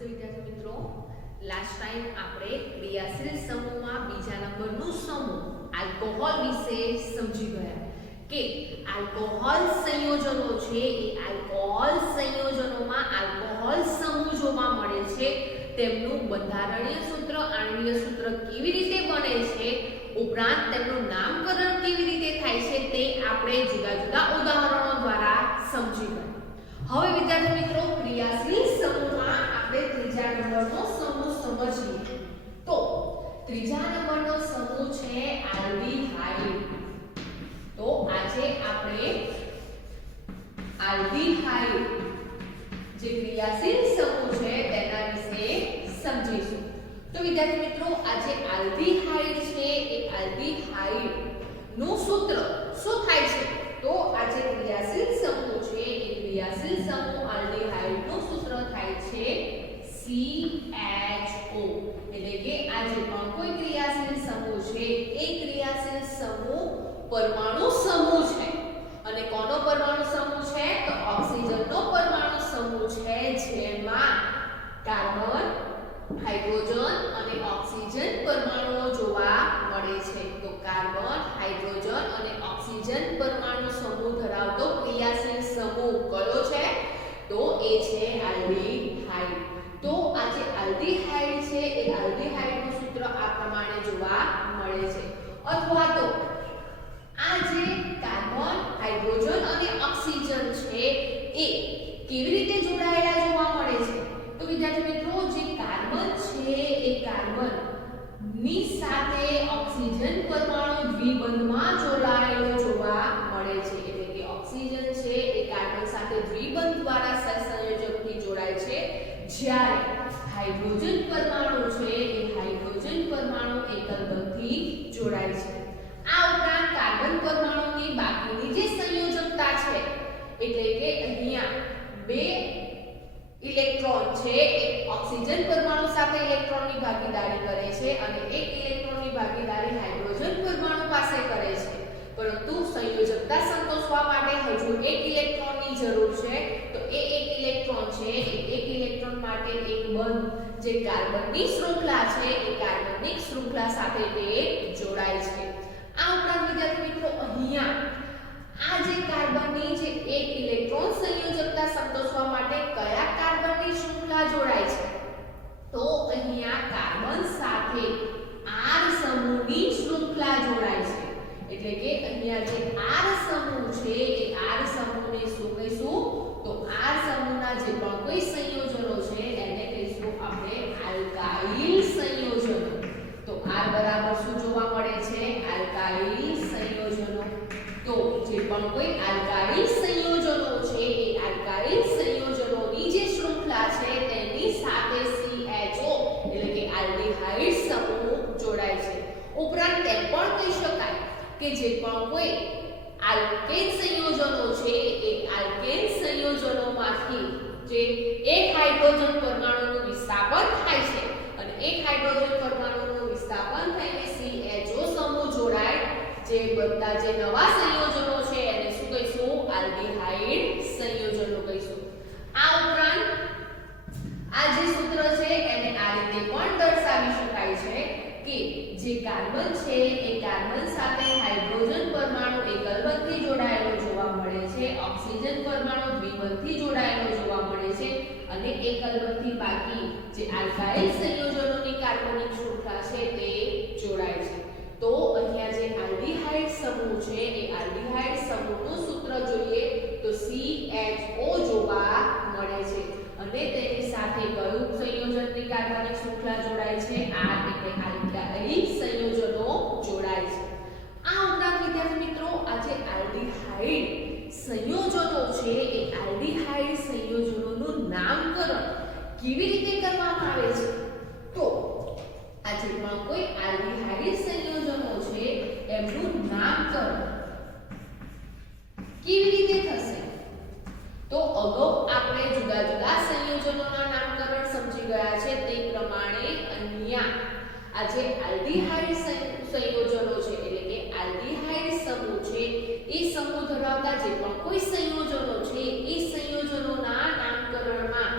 નમસ્તે વિદ્યાર્થી મિત્રો, લાસ્ટ ટાઈમ આપણે ક્રિયાશીલ સમૂહમાં બીજા નંબરનું સમૂહ આલ્કોહોલ વિશે સમજી ગયા કે આલ્કોહોલ સંયોજનો છે એ આલ્કોહોલ સંયોજનોમાં આલ્કોહોલ સમૂહ જોવા મળે છે, તેમનું બંધારણીય સૂત્ર આણ્વીય સૂત્ર કેવી રીતે બને છે, ઉપરાંત તેમનું નામકરણ કેવી રીતે થાય છે તે આપણે જુદા જુદા ઉદાહરણો દ્વારા સમજી ગયા। હવે વિદ્યાર્થી મિત્રો, ક્રિયાશીલ સમૂહમાં આપણે ત્રીજા નંબરનો સમૂહ સમજીએ તો ત્રીજા નંબરનો સમૂહ છે આલ્ડીહાઇડ। તો આજે આપણે આલ્ડીહાઇડ જે ક્રિયાશીલ સમૂહ છે તેના વિશે સમજીશું। તો વિદ્યાર્થી મિત્રો, આજે આલ્ડીહાઇડ છે એ આલ્ડીહાઇડ નું સૂત્ર શું થાય છે? તો આજે ક્રિયાશીલ સમૂહ છે એ ક્રિયાશીલ સમૂહ આલ્ડીહાઇડ નું સૂત્ર થાય છે CHO। એટલે કે આજે પણ કોઈ ક્રિયાશીલ સમૂહ છે એ ક્રિયાશીલ સમૂહ પરમાણુ સમૂહ છે, અને કોનો પરમાણુ સમૂહ છે? તો ઓક્સિજનનો પરમાણુ સમૂહ છે, જેમાં કાર્બન, હાઇડ્રોજન અને ઓક્સિજન પરમાણુઓ જોવા મળે છે। તો કાર્બન, હાઇડ્રોજન અને ઓક્સિજન પરમાણુ સમૂહ ધરાવતો ક્રિયાશીલ સમૂહ કયો છે? તો એ છે આલ્ડીહાઇડ। તો આ જે આલ્ડીહાઇડ છે એ આલ્ડીહાઇડનું સૂત્ર આ પ્રમાણે જોવા મળે છે, અથવા તો આ જે કાર્બન, હાઇડ્રોજન અને ઓક્સિજન છે એ કેવી રીતે જોડાયેલા જોવા મળે છે? તો વિદ્યાર્થી મિત્રો, જે કાર્બન છે એ કાર્બન ની સાથે ઓક્સિજન પરમાણુ દ્વિબંધમાં જોડાયેલો જોવા મળે છે। એટલે કે ઓક્સિજન છે એ કાર્બન સાથે દ્વિબંધ દ્વારા સહસંયોજકથી જોડાય છે, જ્યારે હાઇડ્રોજન પરમાણુ છે એ હાઇડ્રોજન પરમાણુ એકલ બંધથી જોડાય છે। આ ઉપરાંત કાર્બન પરમાણુની બાકીની જે સંયોજકતા છે, એટલે કે અહીંયા બે ઇલેક્ટ્રોન છે એ ઓક્સિજન પરમાણુ સાથે ઇલેક્ટ્રોનની ભાગીદારી કરે છે અને એક ઇલેક્ટ્રોનની ભાગીદારી હાઇડ્રોજન પરમાણુ પાસે કરે છે, પરંતુ સંયોજકતા સંતોષવા માટે હજુ એક ઇલેક્ટ્રોનની જરૂર છે। તો એ એક ઇલેક્ટ્રોન છે એ એક ઇલેક્ટ્રોન માટે એક બંધ જે કાર્બનની શૃંખલા છે એ કાર્બનિક શૃંખલા સાથે તે જોડાય છે। આ ઉપરાંત વિદ્યાર્થી મિત્રો, અહીંયા આ જે કાર્બનની જે એક ઇલેક્ટ્રોન સંયોજકતા સંતોષવા માટે કયા કાર્બનની શૃંખલા જોડાય છે? તો અહીંયા કાર્બન સાથે R સમૂહની શૃંખલા જોડાય છે। એટલે કે અહીંયા જે R સમૂહ છે એ R સમૂહને શું કહીશું? તો R સમૂહના જે પણ કોઈ સંયોજનો છે એને કહીશું આપણે આલ્કાઇલ સંયોજનો। તો R બરાબર શું જોવા મળે છે? આલ્કાઇલ સંયોજનો। તો જે પણ કોઈ આલ્કાઇલ સંયોજનો છે એ આલ્કાઇલ સંયોજનોની જે શૃંખલા છે તેની સાથે CHO એટલે કે આલ્ડીહાઇડ સમૂહ જોડાય છે। ઉપરાંત એમ પણ કહી શકાય કે જે પણ કોઈ આલ્કેન સંયોજનો છે એ આલ્કેન સંયોજનોમાંથી જે એક હાઇડ્રોજન પરમાણુનું વિસ્થાપન થાય છે અને એક હાઇડ્રોજન પરમાણુનું વિસ્થાપન થઈને CHO સમૂહ જોડાય, જે બધા જે નવા સંયોજનો છે એને શું કહીશું? આલ્ડીહાઇડ સંયોજનો કહીશું। આ ઉપરાંત આ જે સૂત્ર છે એને આ રીતે પણ દર્શાવી શકાય છે કે જે કાર્બન છે એ કાર્બન સાથે હાઇડ્રોજન પરમાણુ એકલ બંધથી જોડાયેલો જોવા મળે છે, ઓક્સિજન પરમાણુ દ્વિબંધથી જોડાયેલો જોવા મળે છે અને એકલ બંધથી બાકી જે આલ્કાઇલ સંયોજનોની કાર્બનિક શૃંખલા છે તે જોડાય છે। તો અહીંયા જે આલ્ડીહાઇડ સમૂહ છે એ આલ્ડીહાઇડ સમૂહનું સૂત્ર જોઈએ તો CHO જોવા મળે છે અને તેની સાથે કયું સંયોજનની કાર્બનિક શૃંખલા જોડાય છે? R એટલે આલ્કાઇલ સંયોજનો જોડાય છે। આ ઉપરાંત વિદ્યાર્થી મિત્રો, આ જે આલ્ડીહાઇડ સંયોજનો છે એ આલ્ડીહાઇડ સંયોજનોનું નામકરણ કેવી રીતે કરવામાં આવે છે? તો આ જે પણ કોઈ આલ્ડીહાઇડ સંયોજનો છે એમનું નામકરણ કેવી રીતે થશે? તો અગાઉ આપણે જુદા જુદા સંયોજનોના નામકરણ સમજી ગયા છે, તે પ્રમાણે અહીંયા આ જે આલ્ડીહાઇડ સંયોજનો છે એટલે કે આલ્ડીહાઇડ સમૂહ છે એ સમૂહ ધરાવતા જે પણ કોઈ સંયોજનો છે એ સંયોજનોના નામકરણમાં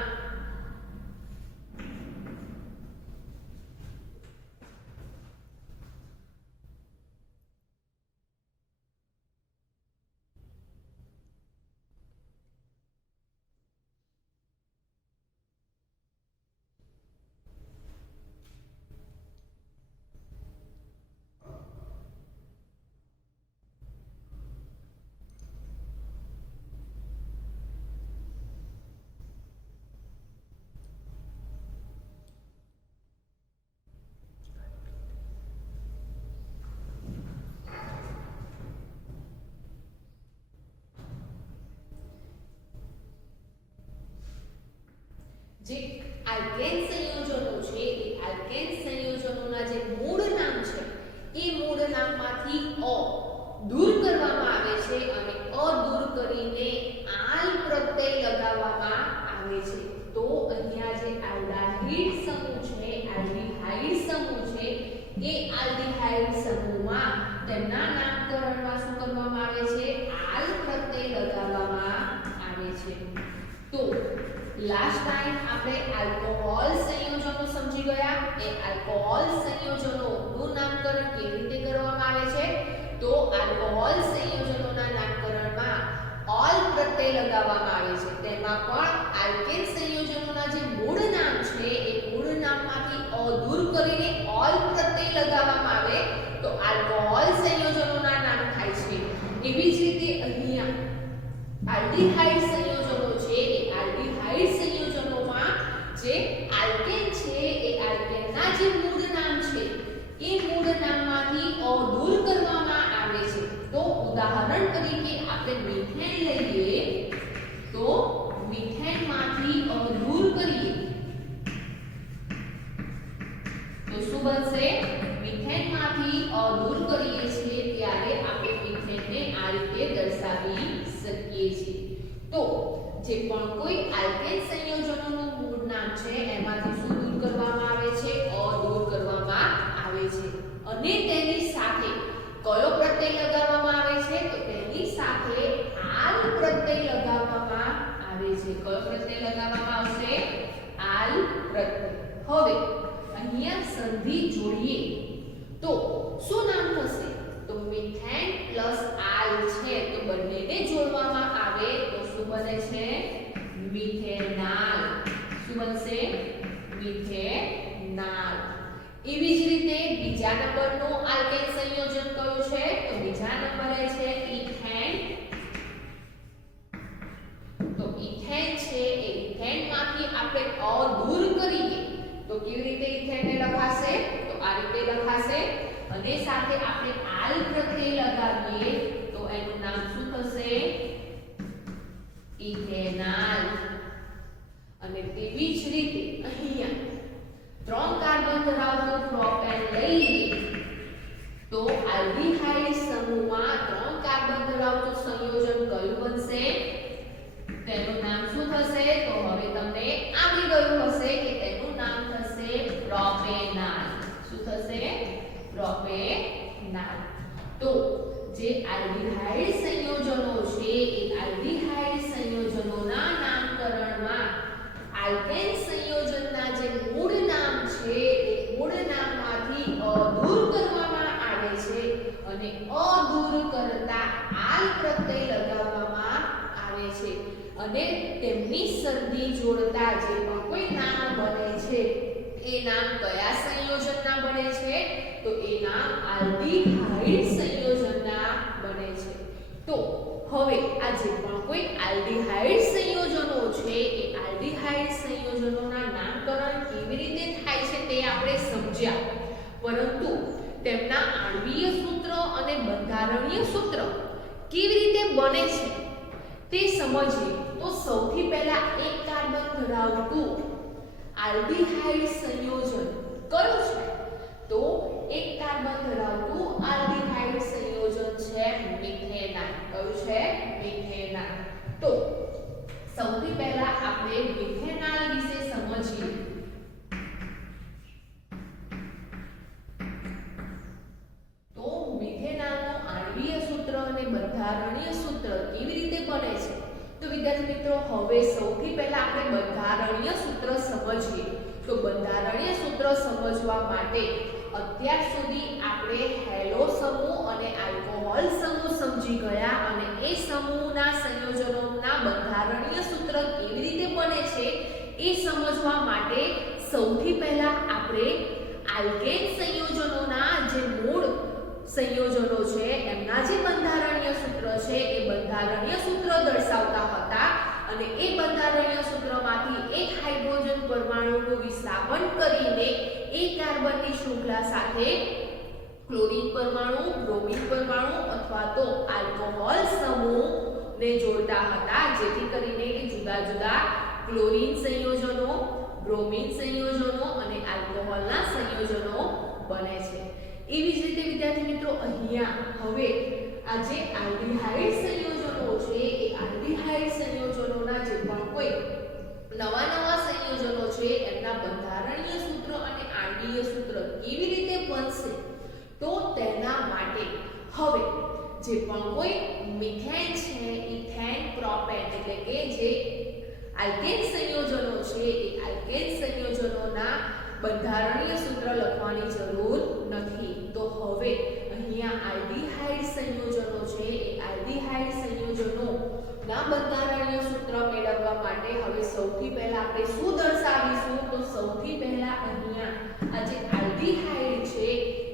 જે આલ્કેન સંયોજનો છે એ આલ્કેન સંયોજનોના જે મૂળ નામ છે એ મૂળ નામમાંથી અ દૂર કરવામાં આવે છે અને અ દૂર કરીને આલ પ્રત્યય લગાવવામાં આવે છે. તો અહીંયા જે આલ્ડિહાઇડ સમૂહ છે, આલ્ડિહાઇડ સમૂહ છે, એ આલ્ડિહાઇડ સમૂહમાં તેમના નામકરણમાં શું કરવામાં આવે છે? આલ પ્રત્યય લગાવવામાં આવે છે. તો લાસ્ટ ટાઈમ આપણે આલ્કોહોલ સંયોજનો સમજી ગયા. એ આલ્કોહોલ સંયોજનોનું નામકરણ કેવી રીતે કરવામાં આવે છે? તો આલ્કોહોલ સંયોજનોના નામકરણમાં ઓલ પ્રત્યય લગાવવામાં આવે છે. તેમાં પણ આલ્કેન સંયોજનોના જે મૂળ નામ છે એ મૂળ નામમાંથી અ દૂર કરીને ઓલ પ્રત્યય લગાવવામાં આવે તો આલ્કોહોલ સંયોજનોના નામ થાય છે. એવી જ રીતે અહીંયા આલ્ડિહાઇડ સંયોજનો છે એ આલ્ડિહાઇડ સંયોજનોમાં જે આલ્કેન છે એ આલ્કેનના જે મૂળ નામ છે એ મૂળ નામમાંથી અ દૂર કરવામાં આવે છે. તો ઉદાહરણ તરીકે આપણે મિથેન લઈએ તો મિથેનમાંથી અ દૂર કરીએ તો શું બનશે? મિથેનમાંથી અ દૂર કરીએ છીએ ત્યારે આપણે મિથેનને આ રીતે દર્શાવી શકીએ છીએ. તો જે પણ કોઈ આલ્કેન સંયોજનોનું મૂળ નામ છે એમાંથી શું દૂર કરવામાં આવે છે? અ દૂર કરવામાં આવે છે. અને તેની સાથે કયો પ્રત્યય લગાવવામાં આવે છે? તો તેની સાથે આલ પ્રત્યય લગાવવામાં આવે છે. કયો પ્રત્યય લગાવવામાં આવશે? આલ પ્રત્યય. હવે અહીંયા સંધિ જોડીએ તો શું નામ થશે? તો મિથેન પ્લસ આલ છે તો બંનેને જોડવામાં આવે તો શું બને છે? મિથેનાલ. શું બનશે? મિથેનાલ. એવી જ રીતે બીજા નંબરનું આલ્કેન સંયોજન કયું છે? તો બીજા નંબરે છે ઇથેન. તો ઇથેન છે એ ઇથેનમાંથી આપણે અ દૂર કરીએ તો કેવી રીતે ઇથેનને લખાશે? તો આ રીતે લખાશે. અને સાથે આપણે આલ પ્રત્યય લગાવીએ તો એનું નામ શું થશે? ઇથેનાલ. અને તેવી જ રીતે અહીંયા 3 કાર્બન ધરાવતું પ્રોપેન લઈએ તો આલ્ડિહાઇડ સમૂહમાં 3 કાર્બન ધરાવતું સંયોજન કયું બનશે? તેનું નામ શું થશે? તો હવે તમને આવડી ગયું હશે કે તેનું નામ થશે પ્રોપેનાલ. શું થશે? પ્રોપેનાલ. તો જે આલ્ડિહાઇડ સંયોજનો છે એ આલ્ડિહાઇડ સંયોજનોના નામકરણમાં આલ્કેન સંયોજનના જે મૂળ નામ છે એ મૂળ નામમાંથી અ દૂર કરવામાં આવે છે અને અ દૂર કરતા આલ પ્રત્યય લગાવવામાં આવે છે. અને તેમની સંધિ જોડતા જે પણ કોઈ નામ બને છે એ નામ કયા સંયોજનના બને છે? તો એ નામ આલ્ડિહાઇડ સંયોજનના બને છે. તો હવે આ જે પણ કોઈ આલ્ડિહાઇડ સંયોજનો છે એ આલ્ડિહાઇડ સંયોજનોના નામકરણ કેવી રીતે થાય છે તે આપણે સમજ્યા. પરંતુ તેમના આણ્વિય સૂત્ર અને બંધારણીય સૂત્ર કેવી રીતે બને છે તે સમજીએ તો સૌથી પહેલા એક કાર્બન ધરાવતું આલ્ડિહાઇડ સંયોજન કયું છે? તો એક કાર્બન ધરાવતું આલ્ડિહાઇડ સંયોજન છે મિથેનાલ. કયું છે? મિથેનાલ. તો સૌથી પહેલા આપણે મિથેનાલ વિશે સમજીએ. તો મિથેનાલનું આણ્વિય સૂત્ર અને બંધારણીય સૂત્ર કેવી રીતે બને છે? તો વિદ્યાર્થી મિત્રો હવે સૌથી પહેલા આપણે બંધારણીય સૂત્ર સમજીએ. તો બંધારણીય સૂત્ર સમજવા માટે અત્યાર સુધી આપણે હેલો સમૂહ અને આલ્કોહોલ સમૂહ સમજી ગયા અને એ સમૂહના સંયોજનોના બંધારણીય સૂત્ર કેવી રીતે બને છે એ સમજવા માટે સૌથી પહેલા આપણે આલ્કેન સંયોજનોના જે મૂળ સંયોજનો છે એમના જે બંધારણીય સૂત્ર છે એ બંધારણીય સૂત્ર દર્શાવતા હતા અને એ બંધારણીય સૂત્રમાંથી એક હાઇડ્રોજન પરમાણુનું વિસ્થાપન કરીને એક કાર્બનની શૃંખલા સાથે ક્લોરીન પરમાણુ, બ્રોમિન પરમાણુ અથવા તો આલ્કોહોલ સમૂહને જોડતા હતા જેથી કરીને કે જુદા જુદા ક્લોરીન સંયોજનો બ્રોમિન સંયોજનો અને આલ્કોહોલના સંયોજનો બને છે। એવી જ રીતે વિદ્યાર્થી મિત્રો અહીંયા હવે આ જે આલ્ડીહાઇડ સંયોજનો છે એ આલ્ડીહાઇડ સંયોજનોના જે પણ કોઈ નવા સંયોજનો છે એમના બંધારણીય સૂત્ર અને આણ્વીય સૂત્ર કેવી રીતે બનશે તો તેના માટે હવે જે પણ કોઈ મિથેન છે, ઇથેન, પ્રોપેન એટલે કે જે આલ્કેન સંયોજનો છે એ આલ્કેન સંયોજનોના બંધારણીય સૂત્ર લખવાની જરૂર નથી। તો હવે અહીંયા આલ્ડીહાઇડ સંયોજનો છે એ આલ્ડીહાઇડ સંયોજનોના બંધારણીય સૂત્ર મેળવવા માટે હવે સૌથી પહેલા આપણે શું દર્શાવીશું તો સૌથી પહેલા અહીંયા આ જે આલ્ડીહાઇડ છે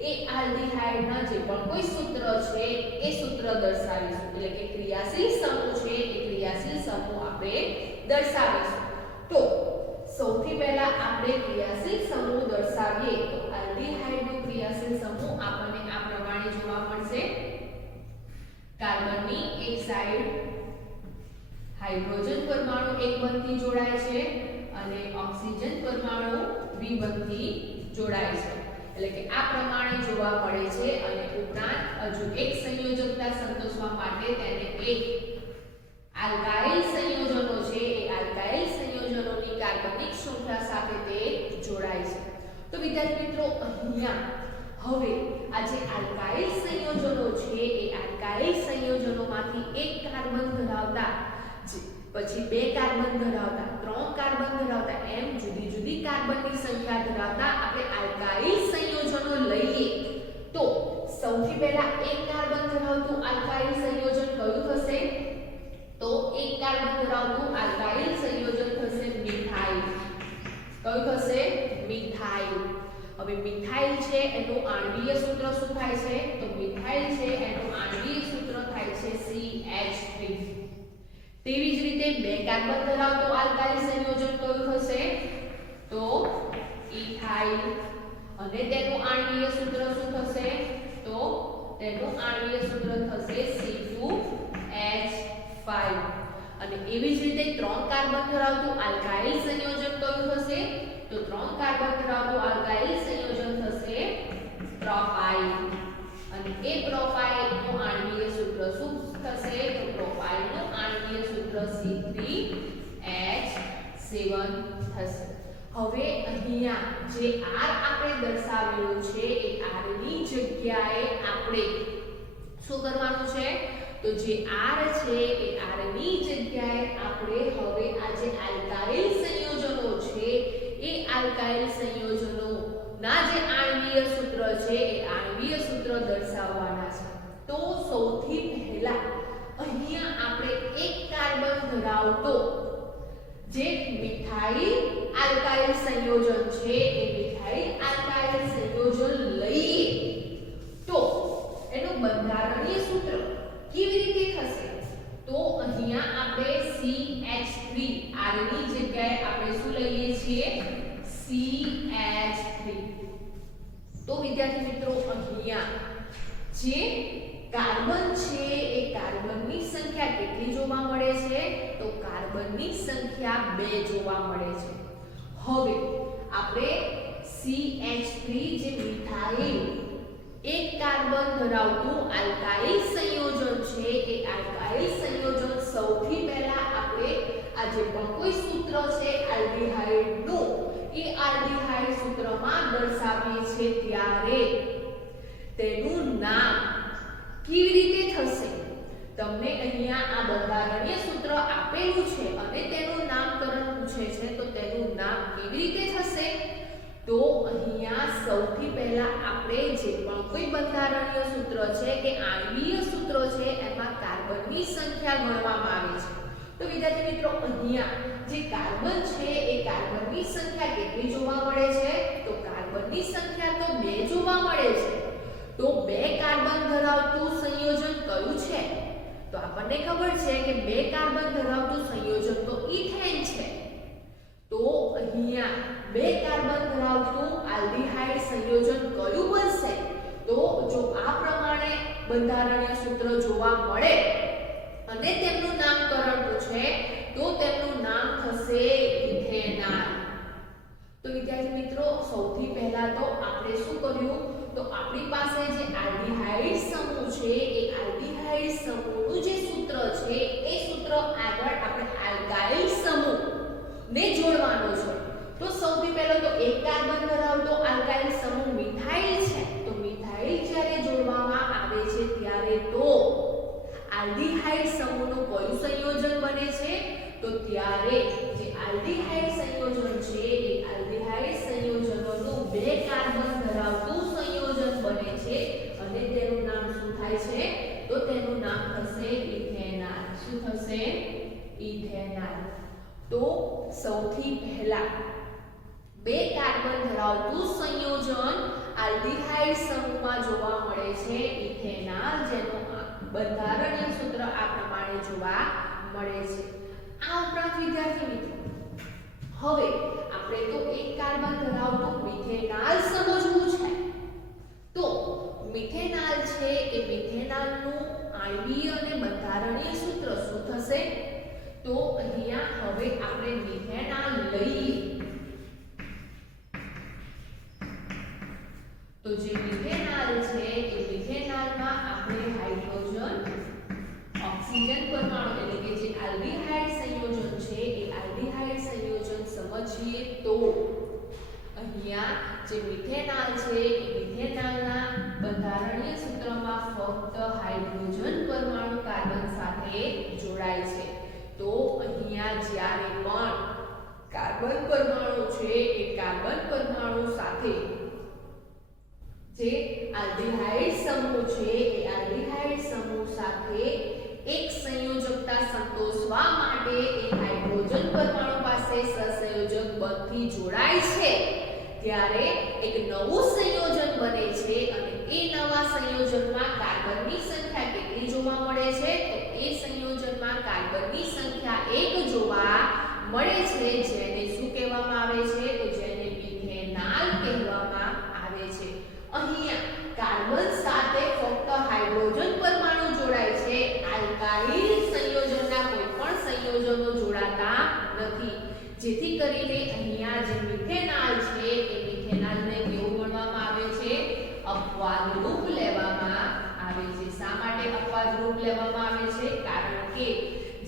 એ આલ્ડીહાઇડના જે પણ કોઈ સૂત્ર છે એ સૂત્ર દર્શાવીશું એટલે કે ક્રિયાશીલ સમૂહ છે એ ક્રિયાશીલ સમૂહ આપણે દર્શાવીશું। તો સૌથી પહેલા આપણે ક્રિયાશીલ સમૂહ દર્શાવીએ તો આલ્ડીહાઇડનો ક્રિયાશીલ સમૂહ આપણને આ પ્રમાણે જોવા મળશે। કાર્બનની એક સાઈડ હાઇડ્રોજન પરમાણુ એક બંધથી જોડાય છે અને ઓક્સિજન પરમાણુ દ્વિબંધથી જોડાય છે એટલે કે આ પ્રમાણે જોવા મળે છે અને ઉપરાંત હજુ એક સંયોજકતા સંતોષવા માટે તેને એક આલ્કાઇલ સંયોજનો છે એ આલ્કાઇલ સંયોજનોની કાર્બનિક શૃંખલા સાથે તે જોડાય છે। તો વિદ્યાર્થી મિત્રો અહીંયા હવે આ જે આલ્કાઇલ સંયોજનો છે એ આલ્કાઇલ સંયોજનોમાંથી એક કાર્બન ધરાવતા પછી બે કાર્બન ધરાવતા ત્રણ કાર્બન ધરાવતા એમ જુદી જુદી કાર્બનની સંખ્યા ધરાવતા આપણે આલ્કાઇલ સંયોજનો લઈએ તો સૌથી પહેલા એક કાર્બન ધરાવતું આલ્કાઇલ સંયોજન કયું થશે તો એક કાર્બન ધરાવતું આલ્કાઇલ સંયોજન થશે મિથાઇલ। કયું થશે મિથાઇલ। હવે મિથાઇલ છે એનું આણ્વીય સૂત્ર શું થાય છે તો મિથાઇલ છે એનું આણ્વીય સૂત્ર થાય છે CH3। તેવી જ રીતે બે કાર્બન ધરાવતું આલ્કાઇલ સંયોજન કયું થશે તો ઇથાઇલ અને તેનું આણ્વીય સૂત્ર શું થશે તો તેનું આણ્વીય સૂત્ર થશે C2H5 અને એવી જ રીતે ત્રણ કાર્બન ધરાવતું આલ્કાઇલ સંયોજન કયું થશે તો ત્રણ કાર્બન ધરાવતું આલ્કાઇલ સંયોજન થશે પ્રોપાઇલ અને એ પ્રોપાઇલનું આણ્વીય સૂત્ર શું થશે તો પ્રોપાઇલનું આણ્વીય સૂત્ર C3H7 થશે। હવે અહીંયા જે R આપણે દર્શાવેલું છે એ R ની જગ્યાએ આપણે શું કરવાનું છે તો જે R છે એ R ની જગ્યાએ આપણે હવે આ જે આલ્કાઇલ સંયોજનો છે એ આલ્કાઇલ સંયોજનોના જે આણ્વીય સૂત્ર છે એ આણ્વીય સૂત્ર દર્શાવવાના છે। તો સૌથી પહેલા અહીંયા આપણે એક કાર્બન ધરાવતો જે મિથાઇલ આલ્કાઇલ સંયોજન છે એ મિથાઇલ આલ્કાઇલ સંયોજન લઈએ તો એનું બંધારણીય સૂત્ર કેવી રીતે થશે તો અહીંયા આપણે CH3 R ની જગ્યાએ આપણે શું લઈએ છીએ CH3। તો વિદ્યાર્થી મિત્રો અહીંયા જે કાર્બન છે એ કાર્બનની સંખ્યા કેટલી જોવા મળે છે તો કાર્બનની સંખ્યા 2 જોવા મળે છે। હવે આપણે CH3 જે મિથાઇલ એક કાર્બન ધરાવતું આલ્કાઇલ સંયોજન છે એ આલ્કાઇલ સંયોજન સૌથી પહેલા આપણે આ જે પણ કોઈ સૂત્ર છે આલ્ડીહાઇડનું એ આલ્ડીહાઇડ સૂત્રમાં દર્શાવીએ છીએ ત્યારે તેનું નામ કેવી રીતે થશે તમને અહીંયા આ બંધારણીય સૂત્ર આપેલું છે અને તેનું નામકરણ પૂછે છે તો તેનું નામ કેવી રીતે થશે તો અહીંયા સૌથી પહેલા આપણે જે પણ કોઈ બંધારણીય સૂત્ર છે કે આણ્વીય સૂત્ર છે એમાં કાર્બનની સંખ્યા ગણવામાં આવે છે। તો વિદ્યાર્થી મિત્રો અહીંયા જે કાર્બન છે એ કાર્બનની સંખ્યા કેટલી જોવા મળે છે તો કાર્બનની સંખ્યા તો 2 જોવા મળે છે। તો બે કાર્બન ધરાવતું સંયોજન કયું છે તો આપણને ખબર છે કે બે કાર્બન ધરાવતું સંયોજન તો ઇથેન છે। તો અહીંયા બે કાર્બન ધરાવતું આલ્ડીહાઇડ સંયોજન કયું બનશે તો જો આ પ્રમાણે બંધારણીય સૂત્ર જોવા મળે અને તેમનું નામકરણ પૂછે તો તેમનું નામ થશે ઇથેનોલ। તો વિદ્યાર્થી મિત્રો સૌથી પહેલા તો આપણે શું કર્યું તો આપણી પાસે જે આલ્ડીહાઇડ સમૂહ છે એ આલ્ડીહાઇડ સમૂહનું જે સૂત્ર છે એ સૂત્ર આગળ આપણે આલ્કાઇલ સમૂહ ને જોડવાનો છે તો સૌથી પહેલો તો એક કાર્બન ધરાવતો આલ્કાઇલ સમૂહ મિથાઇલ છે તો મિથાઇલ જ્યારે જોડવામાં આવે છે ત્યારે તો આલ્ડીહાઇડ સમૂહનું કયું સંયોજન બને છે તો ત્યારે જે આલ્ડીહાઇડ સંયોજન છે એ આલ્ડીહાઇડ સંયોજનોનું બે કાર્બન ધરાવતું સંયોજન બને છે અને તેનું નામ શું થાય છે તો તેનું નામ થશે ઇથેનોલ શું થશે ઇથેનોલ તો સૌથી પહેલા બે કાર્બન ધરાવતું સંયોજન આલ્ડીહાઇડ સમૂહમાં જોવા મળે છે ઇથેનોલ જેનું બંધારણીય સૂત્ર આ પ્રમાણે જોવા મળે છે આ ઉપરાંત વિદ્યાર્થી મિત્રો હવે આપણે તો એક કાર્બન ધરાવતું મિથેનોલ સમજવું છે તો મિથેનોલ છે એ મિથેનોલનું આણ્વીય અને બંધારણીય સૂત્ર શું થશે તો અહીંયા હવે આપણે મિથેનોલ લઈએ તો જે મિથેનોલ છે એ મિથેનોલમાં આપણે હાઇડ્રોજન ઓક્સિજન પરમાણુ એટલે કે જે આલ્ડીહાઇડ સંયોજન છે એ આલ્ડીહાઇડ સંયોજન સમજીએ તો અહીંયા જે મિથેનોલ છે એ મિથેનોલના બંધારણીય સૂત્રમાં ફક્ત હાઇડ્રોજન પરમાણુ કાર્બન સાથે જોડાય છે તો અહીંયા જ્યારે પણ કાર્બન પરમાણુ છે એ કાર્બન પરમાણુ સાથે જે આલ્ડીહાઇડ સમૂહ છે એ આલ્ડીહાઇડ સમૂહ સાથે એક સંયોજકતા સંતોષવા માટે એ હાઇડ્રોજન પરમાણુ પાસે સહસંયોજક બંધથી જોડાય છે ત્યારે એક નવું સંયોજન બને છે અને એ નવા સંયોજનમાં કાર્બનની સંખ્યા કેટલી જોવા મળે છે તો એ સંયોજનમાં કાર્બનની સંખ્યા 1 જોવા મળે છે જેને શું કહેવામાં આવે છે તો જેને મિથેનોલ કહેવામાં આવે છે અહીંયા કાર્બન સાથે ફક્ત હાઇડ્રોજન પરમાણુ જોડાય છે આલ્કાઇલ સંયોજનના કોઈ પણ સંયોજનો જોડાતા નથી જેથી કરીને અહીંયા જે મિથેનોલ છે એ મિથેનોલને કેવું ગણવામાં આવે છે અપવાદરૂપ લેવામાં આવે છે શા માટે અપવાદરૂપ લેવામાં આવે છે કારણ કે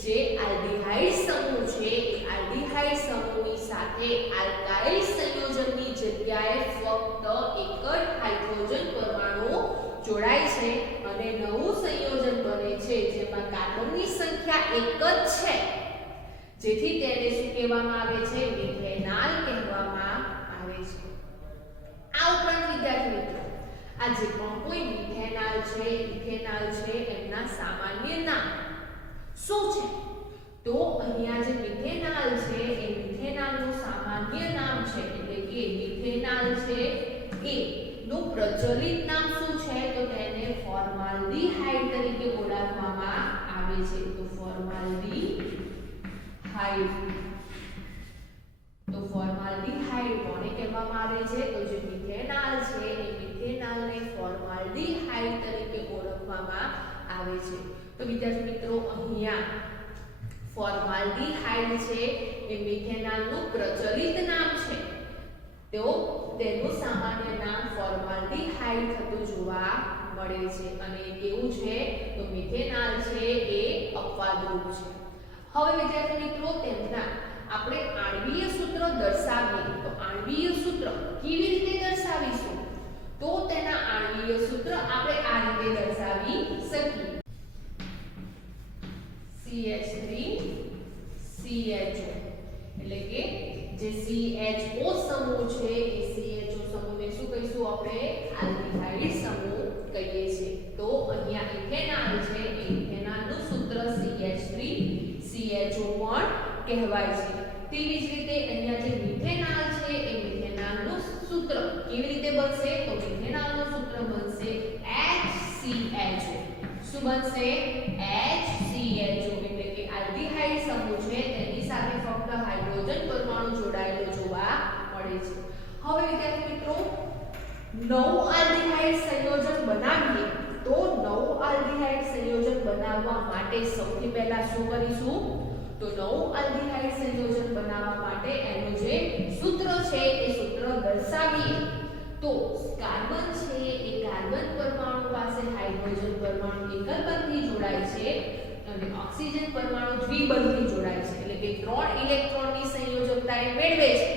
જે આલ્ડીહાઇડ સમૂહ છે એ આલ્ડીહાઇડ સમૂહની સાથે આલ્કાઇલ સંયોજનની જગ્યાએ ફક્ત એક જ હાઇડ્રોજન પરમાણુ જોડાય છે અને નવું સંયોજન બને છે જેમાં કાર્બનની સંખ્યા 1 જ છે જેથી તેને શું કહેવામાં આવે છે મિથેનોલ કહેવામાં આવે છે આ ઉપરાંત વિદ્યાર્થી મિત્રો આ જે પણ કોઈ મિથેનોલ છે ઇથેનોલ છે એમના સામાન્ય નામ શું છે તો અહીંયા જે મિથેનોલ છે એ મિથેનોલનું સામાન્ય નામ છે એટલે કે મિથેનોલ છે એ નું પ્રચલિત નામ શું છે તો તેને ફોર્માલ્ડીહાઇડ તરીકે ઓળખવામાં આવે છે તો ફોર્માલ્ડીહાઇડ તો ફોર્માલ્ડીહાઇડ કોને કહેવામાં આવે છે તો જે મિથેનોલ છે એ મિથેનોલને ફોર્માલ્ડીહાઇડ તરીકે ઓળખવામાં આવે છે તો વિદ્યાર્થી મિત્રો અહીંયા ફોર્માલ્ડીહાઇડ છે એ મિથેનોલનું પ્રચલિત નામ છે તો તેનું સામાન્ય નામ ફોર્માલ્ડીહાઇડ થતું જોવા મળે છે અને કેવું છે તો મિથેનોલ છે એ અપવાદરૂપ છે હવે વિદ્યાર્થી મિત્રો તેમના આપણે આણ્વીય સૂત્ર દર્શાવીએ તો આણ્વીય સૂત્ર કેવી રીતે દર્શાવીશું તો તેના આણ્વીય સૂત્ર આપણે આ રીતે દર્શાવી શકીએ CH3CHO એટલે કે જે CHO સમૂહ છે એ CHO સમૂહને શું કહીશું આપણે આલ્ડીહાઇડ સમૂહ કહીએ છીએ તો અહીંયા ઇથેનોલ છે એ ઇથેનોલનું સૂત્ર CH3CHO પણ કહેવાય છે તેવી જ રીતે અહીંયા જે મિથેનોલ છે એ મિથેનોલનું સૂત્ર કેવી રીતે બનશે તો મિથેનોલનું સૂત્ર બનશે HCHO શું બનશે HCHO એટલે કે આલ્ડીહાઇડ સમૂહ છે તેની સાથે ફક્ત હાઇડ્રોજન પરમાણુ જોડાયેલો જોવા મળે છે હવે વિદ્યાર્થી મિત્રો નવું આલ્ડીહાઇડ સંયોજન બનાવીએ તો નવું આલ્ડીહાઇડ સંયોજન બનાવવા માટે સૌથી પહેલા શું કરીશું તો નવું આલ્ડીહાઇડ સંયોજન બનાવવા માટે એનું જે સૂત્ર છે એ સૂત્ર દર્શાવીએ તો કાર્બન છે એ કાર્બન પરમાણુ પાસે હાઇડ્રોજન પરમાણુ એકલ બંધથી જોડાય છે અને ઓક્સિજન પરમાણુ દ્વિબંધથી જોડાય છે એટલે કે 3 ઇલેક્ટ્રોનની સંયોજકતા એ મેળવે છે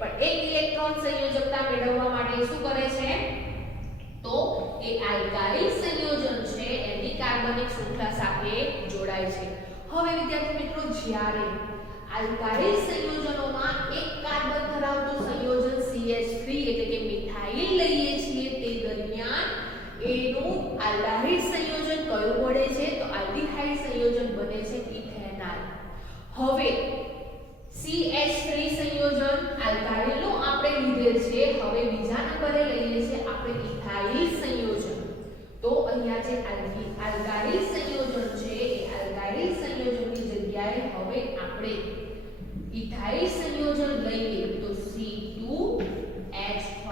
પણ એક ઇલેક્ટ્રોન સંયોજકતા મેળવવા માટે શું કરે છે તો એ આલ્કાઇલ સંયોજન છે એની કાર્બનિક શૃંખલા સાથે જોડાય છે હવે વિદ્યાર્થી મિત્રો જ્યારે આલ્કાઇલ સંયોજનોમાં એક કાર્બન ધરાવતું સંયોજન CH3 એટલે કે મિથાઇલ લઈએ છીએ તે દરમિયાન એનું આલ્ડીહાઇડ સંયોજન કયું મળે છે તો આલ્ડીહાઇડ સંયોજન બને છે ઇથેનોલ હવે CH3 સંયોજન આલ્કાઇલનું આપણે લીધેલ છે હવે બીજા નંબરે લઈએ છીએ આપણે ઇથાઇલ સંયોજન તો અહીંયા જે આલ્કાઇલ સંયોજન છે એ આલ્કાઇલ સંયોજનની જગ્યાએ હવે આપણે ઇથાઇલ સંયોજન લઈએ તો C2H5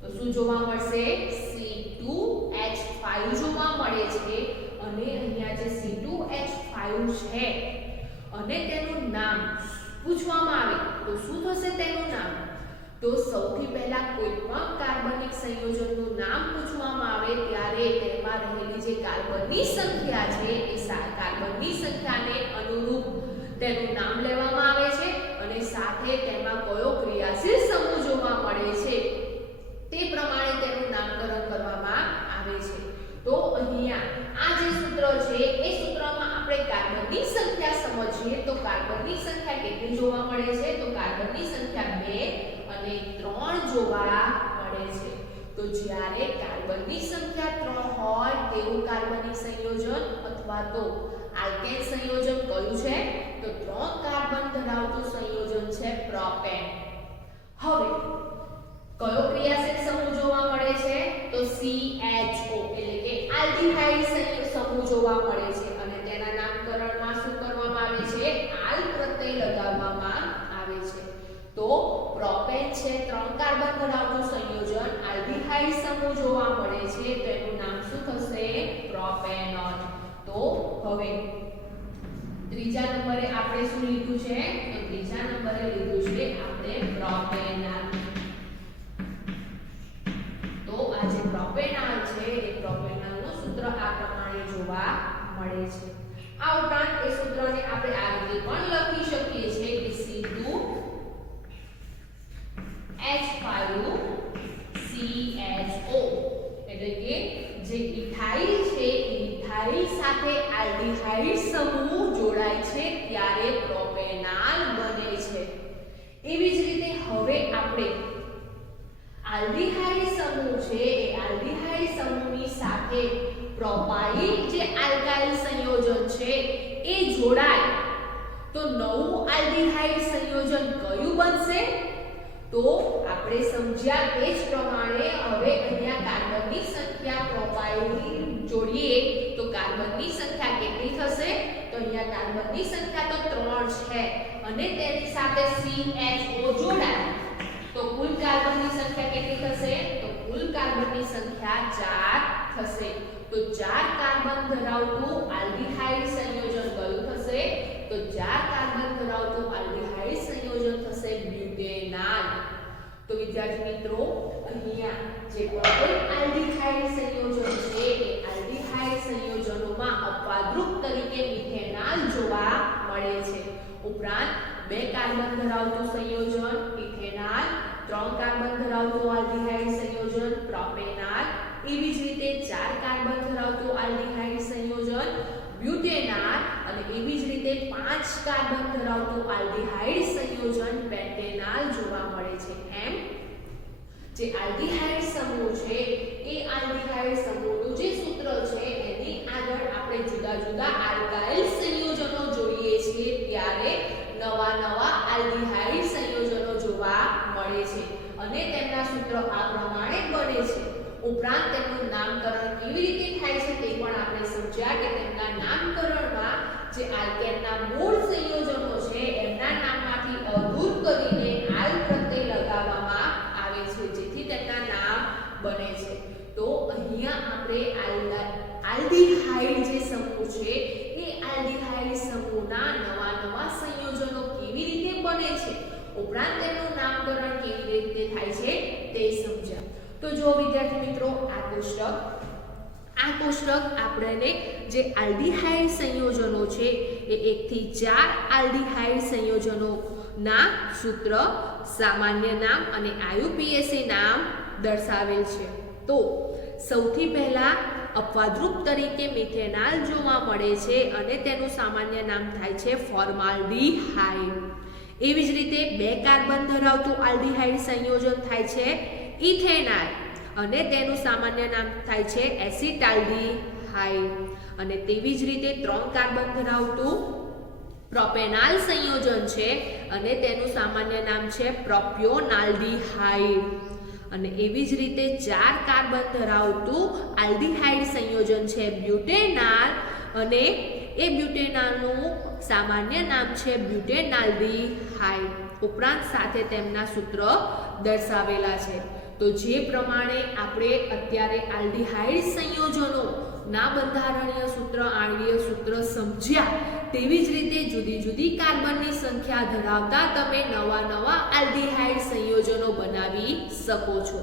તો શું જોવા મળશે C2H5 જોવા મળે છે અને અહીંયા જે C2H5 છે અને તેનું નામ પૂછવામાં આવે તો શું થશે તેનું નામ તો સૌથી પહેલા કોઈ પણ કાર્બનિક સંયોજનનું નામ પૂછવામાં આવે ત્યારે તેમાં રહેલી જે કાર્બનની સંખ્યા છે એ કાર્બનની સંખ્યાને અનુરૂપ તેનું નામ લેવામાં આવે છે અને સાથે તેમાં કયો ક્રિયાશીલ સમૂહ જોવા મળે છે તે પ્રમાણે તેનું નામકરણ કરવામાં આવે છે તો અહીંયા આ જે સૂત્ર છે એ સૂત્રમાં આપણે કાર્બનની સંખ્યા સમજીએ તો કાર્બનની સંખ્યા કેટલી જોવા મળે છે તો કાર્બનની સંખ્યા 2 અને 3 જોવા મળે છે તો જ્યારે કાર્બનની સંખ્યા 3 હોય તેવું કાર્બનિક સંયોજન અથવા તો આલ્કેન સંયોજન કયું છે તો 3 કાર્બન ધરાવતું સંયોજન છે પ્રોપેન હવે કયો ક્રિયાશીલ સમૂહ જોવા મળે છે તો CHO એટલે કે આલ્ડીહાઇડ સમૂહ જોવા મળે છે અને તેના નામકરણમાં શું કરવામાં આવે છે આલ પ્રત્યય લગાવવામાં આવે છે તો પ્રોપેન છે 3 કાર્બન ધરાવતું સંયોજન આલ્ડીહાઇડ સમૂહ જોવા મળે છે તો એનું નામ શું થશે પ્રોપેનોન તો હવે ત્રીજા નંબરે આપણે શું લીધું છે તો ત્રીજા નંબરે લીધું છે આપણે પ્રોપેનોલ તો આ જે પ્રોપેનોલ છે એ પ્રોપેનોલનું સૂત્ર આ પ્રમાણે જોવા મળે છે આ ઉપરાંત એ સૂત્રને આપણે આ રીતે પણ લખી શકીએ છીએ કે C2H5CHO એટલે કે જે ઇથાઇલ છે ઇથાઇલ સાથે આલ્ડીહાઇડ સમૂહ જોડાય છે ત્યારે પ્રોપેનોલ બને છે એવી જ રીતે હવે આપણે આલ્ડીહાઇડ સમૂહ છે એ આલ્ડીહાઇડ સમૂહની સાથે પ્રોપાઇલ જે આલ્કાઇલ સંયોજન છે એ જોડાય તો નવું આલ્ડીહાઇડ સંયોજન કયું બનશે તો આપણે સમજ્યા એ જ પ્રમાણે હવે અહીંયા કાર્બનની સંખ્યા પ્રોપાઇલની જોડીએ તો કાર્બનની સંખ્યા કેટલી થશે તો અહીંયા કાર્બનની સંખ્યા તો 3 છે અને તેની સાથે CHO જોડાય તો કુલ કાર્બનની સંખ્યા કેટલી થશે તો કુલ કાર્બનની સંખ્યા 4 થશે તો 4 કાર્બન ધરાવતું આલ્ડીહાઇડ સંયોજન કયું થશે તો 4 કાર્બન ધરાવતું આલ્ડીહાઇડ સંયોજન થશે બ્યુટેનોલ તો વિદ્યાર્થી મિત્રો અહીંયા જે પણ આલ્ડીહાઇડ સંયોજન છે એ આલ્ડીહાઇડ સંયોજનોમાં અપવાદરૂપ તરીકે મિથેનોલ જોવા મળે છે ઉપરાંત 2 કાર્બન ધરાવતું સંયોજન ઇથેનોલ 3 કાર્બન ધરાવતું આલ્ડીહાઇડ સંયોજન પ્રોપેનોલ એવી જ રીતે 4 કાર્બન ધરાવતું આલ્ડીહાઇડ સંયોજન બ્યુટેનોલ અને એવી જ રીતે 5 કાર્બન ધરાવતું આલ્ડીહાઇડ સંયોજન પેન્ટેનોલ જોવા મળે છે એમ જે આલ્ડીહાઇડ સમૂહ છે એ આલ્ડીહાઇડ સમૂહનું જે સૂત્ર છે એની આગળ આપણે જુદા જુદા આલ્કાઇલ સંયોજનો જોઈએ છીએ ત્યારે નવા આલ્ડીહાઇડ સંયોજનો જોવા મળે છે અને તેમના સૂત્ર આ પ્રમાણે બને છે ઉપરાંત તેમનું નામકરણ કેવી રીતે થાય છે તે પણ આપણે સમજ્યા કે તેમના નામકરણમાં જે આલ્કેનના મૂળ સંયોજનો છે એમના નામમાંથી અદૂર કરીને આલ પ્રત્યય લગાવવામાં આવે છે જેથી તેમના નામ બને છે તો અહીંયા આપણે આલ્ડીહાઇડ જે સમૂહ છે એ આલ્ડીહાઇડ સમૂહ સમૂહના નવા સંયોજનો કેવી રીતે બને છે, ઉપરાંત તેમનું નામકરણ કેવી રીતે થાય છે તે સમજ્યા. તો જો વિદ્યાર્થી મિત્રો, આ કોષ્ટક આપણને જે આલ્ડીહાઇડ સંયોજનો છે એ 1 થી 4 આલ્ડીહાઇડ સંયોજનોના સૂત્ર, સામાન્ય નામ અને IUPAC નામ દર્શાવેલ છે. તો સૌથી પહેલા અપવાદરૂપ તરીકે મિથેનોલ જોવા મળે છે અને તેનું સામાન્ય નામ થાય છે ફોર્માલ્ડીહાઇડ. એવી જ રીતે 2 કાર્બન ધરાવતું આલ્ડીહાઇડ સંયોજન થાય છે ઇથેનોલ અને તેનું સામાન્ય નામ થાય છે એસિટાલ્ડીહાઇડ. અને તેવી જ રીતે 3 કાર્બન ધરાવતું પ્રોપેનોલ સંયોજન છે અને તેનું સામાન્ય નામ છે પ્રોપિયોનાલ્ડીહાઇડ. અને એવી જ રીતે 4 કાર્બન ધરાવતું આલ્ડીહાઇડ સંયોજન છે બ્યુટેનોલ અને એ બ્યુટેનોલનું સામાન્ય નામ છે બ્યુટેનાલ્ડીહાઇડ. ઉપરાંત સાથે તેમના સૂત્ર દર્શાવેલા છે. તો જે પ્રમાણે આપણે અત્યારે આલ્ડીહાઇડ સંયોજનો ના બંધારણીય સૂત્ર, આણ્વીય સૂત્ર સમજ્યા, તેવી જ રીતે જુદી જુદી કાર્બનની સંખ્યા ધરાવતા તમે નવા આલ્ડીહાઇડ સંયોજનો બનાવી શકો છો.